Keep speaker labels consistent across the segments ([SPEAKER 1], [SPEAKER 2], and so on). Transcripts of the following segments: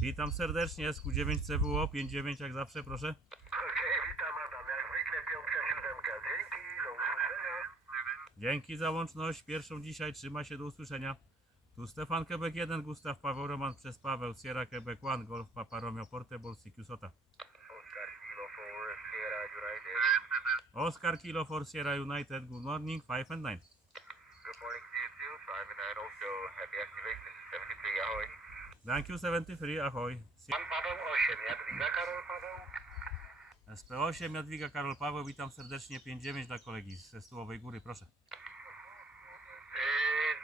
[SPEAKER 1] Witam serdecznie, SQ9CWO 59 jak zawsze, proszę.
[SPEAKER 2] Okej, witam Adam. Jak zwykle piątka, siódemka. Dzięki, do usłyszenia.
[SPEAKER 1] Dzięki za łączność, pierwszą dzisiaj, trzyma się do usłyszenia. Tu Stefan Quebec 1, Gustaw Paweł Roman przez Paweł, Sierra Quebec 1, Golf Papa Romeo Portable, CQ Sota.
[SPEAKER 2] Oscar Kilo for Sierra United.
[SPEAKER 1] Oscar Kilo for Sierra United, good morning, 5 and 9.
[SPEAKER 2] Good morning to you too. Five and nine also. Happy activation. 73, ahoj.
[SPEAKER 1] Thank you 73, ahoj.
[SPEAKER 2] Pan Paweł 8, Jadwiga Karol Paweł.
[SPEAKER 1] SP8, Jadwiga Karol Paweł, witam serdecznie, 59 dla kolegi ze Stołowej Góry, proszę.
[SPEAKER 2] Yy,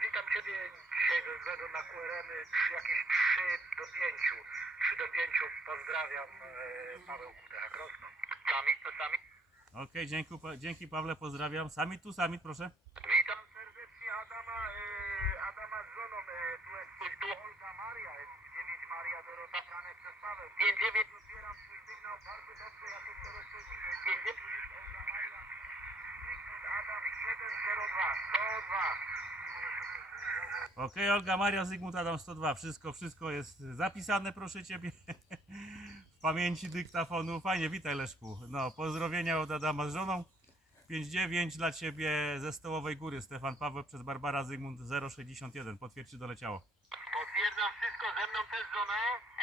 [SPEAKER 2] witam Ciebie dzisiaj ze względu na QRM jakieś 3 do 5. 3 do 5 pozdrawiam yy, Paweł Kutecha Krosno. Sami to sami.
[SPEAKER 1] Okej, dzięki, dzięki Pawle, pozdrawiam. Summit tu summit, proszę.
[SPEAKER 2] Witam serdecznie Adama, yy, Adama z żoną, yy, tu jest tu Olga Maria, jest 9 Maria Dorota Franek przez Paweł. 5-9 odbieram swój sygnał, bardzo dobrze, ja to chcę rozpoczynać. 5-9 Olga Maria, Zygmunt Adam 102, 102.
[SPEAKER 1] Okej, Olga Maria, Zygmunt Adam 102, wszystko, wszystko jest zapisane, proszę Ciebie. W pamięci dyktafonu. Fajnie, witaj Leszku. No, pozdrowienia od Adama z żoną. 5-9 dla Ciebie ze Stołowej Góry. Stefan Paweł przez Barbara Zygmunt 061. Potwierdź, doleciało.
[SPEAKER 2] Potwierdzam wszystko, ze mną też żona.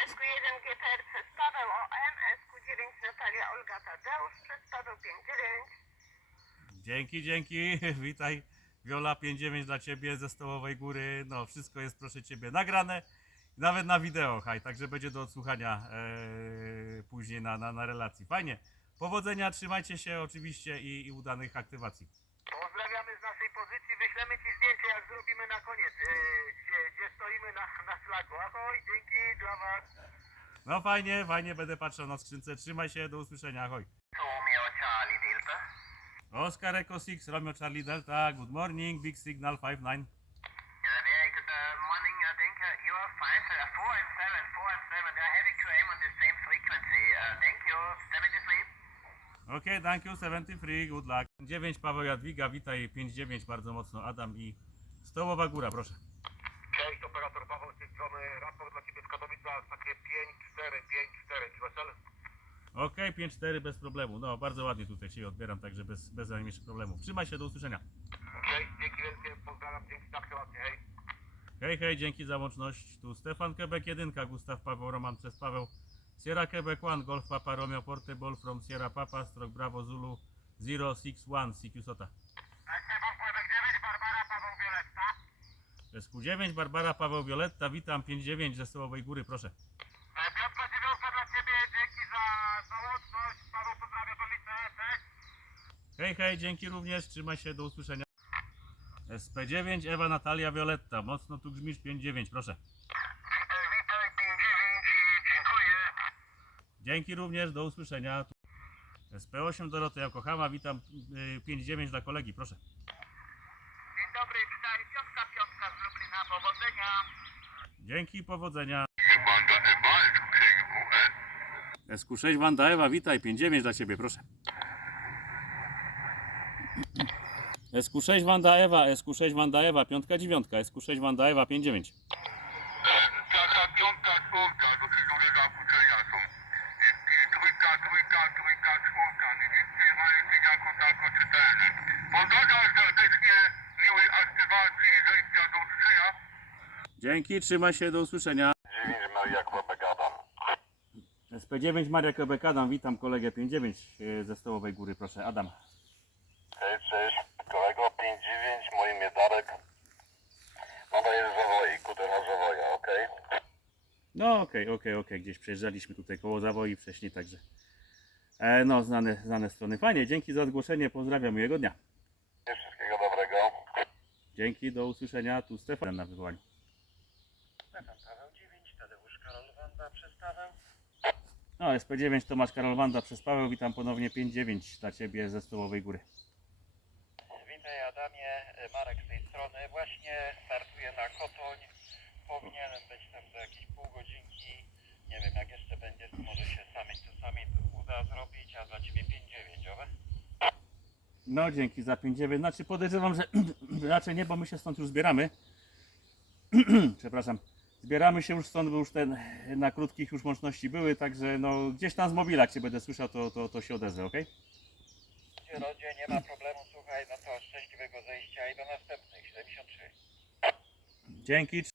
[SPEAKER 3] SQ1 GPR przez Paweł OM, SQ9 Natalia Olga Tadeusz przez Paweł 59.
[SPEAKER 1] Dzięki, dzięki. Witaj. Wiola 5-9 dla Ciebie ze Stołowej Góry. No, wszystko jest, proszę Ciebie, nagrane. Nawet na wideo, haj, także będzie do odsłuchania e, później na, na, na relacji. Fajnie. Powodzenia, trzymajcie się oczywiście i, i udanych aktywacji.
[SPEAKER 2] Pozdrawiamy z naszej pozycji, wyślemy Ci zdjęcie, jak zrobimy na koniec, yy, gdzie, gdzie stoimy na, na szlaku. Ahoj, dzięki dla Was.
[SPEAKER 1] No fajnie, fajnie, będę patrzył na skrzynce. Trzymaj się, do usłyszenia, ahoj. Oscar Echo 6, Romeo Charlie Delta, good morning, Big Signal 59.
[SPEAKER 2] Yeah, very good uh, morning. I think uh, you are fine, sir. 4 and 7, 4 and 7. They're heading to aim on the same frequency. Thank you. 73.
[SPEAKER 1] Ok, thank you, 73, good luck. 9 Paweł Jadwiga, witaj, 5-9 bardzo mocno, Adam i Stołowa Góra, proszę.
[SPEAKER 2] Cześć, operator Paweł z tej strony. Raport dla Ciebie z Katowicach. Takie 5-4, 5-4. QSL.
[SPEAKER 1] Ok, 5-4 bez problemu. No, bardzo ładnie tutaj Cię odbieram, także bez, bez najmniejszych problemów. Trzymaj się, do usłyszenia.
[SPEAKER 2] Cześć, dzięki wielkie. Pozdrawiam. Dzięki za aktywację. Hej.
[SPEAKER 1] Hej, hej, dzięki za łączność. Tu Stefan Quebec 1, Gustaw Paweł Roman przez Paweł. Sierra Quebec 1, Golf Papa Romeo Portable from Sierra Papa, Stroke Bravo Zulu 061, CQ Sota.
[SPEAKER 2] Stefan Płebek 9, Barbara, Paweł Violetta.
[SPEAKER 1] SQ9, Barbara Paweł Violetta, witam 59 ze Stołowej Góry, proszę.
[SPEAKER 2] E, Piątka dziewiątka dla Ciebie. Dzięki za, za łączność. Paweł pozdrawia do lice. Cześć.
[SPEAKER 1] Hej, hej, dzięki również, trzymaj się, do usłyszenia. SP9, Ewa Natalia Violetta, mocno tu grzmisz 59, proszę.
[SPEAKER 2] Witaj, 59. Dziękuję.
[SPEAKER 1] Dzięki również, do usłyszenia. SP8 Dorota Jakochama, witam y, 59 dla kolegi, proszę.
[SPEAKER 2] Dzień dobry, witaj. Piątka, piątka z Lublina. Powodzenia.
[SPEAKER 1] Dzięki, powodzenia. SQ6 Wanda Ewa, witaj, 59 dla Ciebie, proszę. SQ6 Wanda Ewa, SQ6 Wanda Ewa, piątka, dziewiątka, SQ6 Wanda Ewa, 59.
[SPEAKER 2] Taka piątka, czwórka, do tego zakłócenia są. I, i trójka, trójka, trójka, czwórka. Nie mają jako tako czy ten. Pozdrawiam serdecznie, miłej aktywacji i zejścia do usłyszenia.
[SPEAKER 1] Dzięki, trzymaj się, do usłyszenia.
[SPEAKER 2] 9 Maria Kłopek Adam.
[SPEAKER 1] SP9 Maria Quebec Adam, witam kolegę 59 y, ze Stołowej Góry, proszę. Adam.
[SPEAKER 2] Cześć, cześć. Kolego 59, moje imię Darek. Nadaję z Zawoi, kutera Zawoja, okej?
[SPEAKER 1] No okej, okej, okej, gdzieś przejeżdżaliśmy tutaj koło Zawoi wcześniej, także e, no, znane, znane strony. Fajnie, dzięki za zgłoszenie, pozdrawiam, miłego dnia.
[SPEAKER 2] Wszystkiego dobrego.
[SPEAKER 1] Dzięki, do usłyszenia, tu Stefan na wywołaniu.
[SPEAKER 4] Stefan Paweł 9, Tadeusz Karol Wanda przez Paweł.
[SPEAKER 1] No, SP9 Tomasz Karol Wanda przez Paweł, witam ponownie 5-9 dla Ciebie ze Stołowej Góry.
[SPEAKER 4] Witaj Adamie, Marek z tej strony. Właśnie startuję na Kotoń. Powinienem być tam za jakieś pół godzinki. Nie wiem jak jeszcze będzie, to może się to summit uda zrobić, a dla Ciebie 5-9, owe?
[SPEAKER 1] No, dzięki za 5-9, znaczy podejrzewam, że raczej nie, bo my się stąd już zbieramy. Przepraszam. Zbieramy się już stąd, bo już ten na krótkich już łączności były, także no gdzieś tam z mobila, jak Cię będę słyszał, to, to, to się odezwę, ok?
[SPEAKER 4] Rodzie, nie ma problemu, słuchaj, no to szczęśliwego zejścia i do następnych 73.
[SPEAKER 1] Dzięki.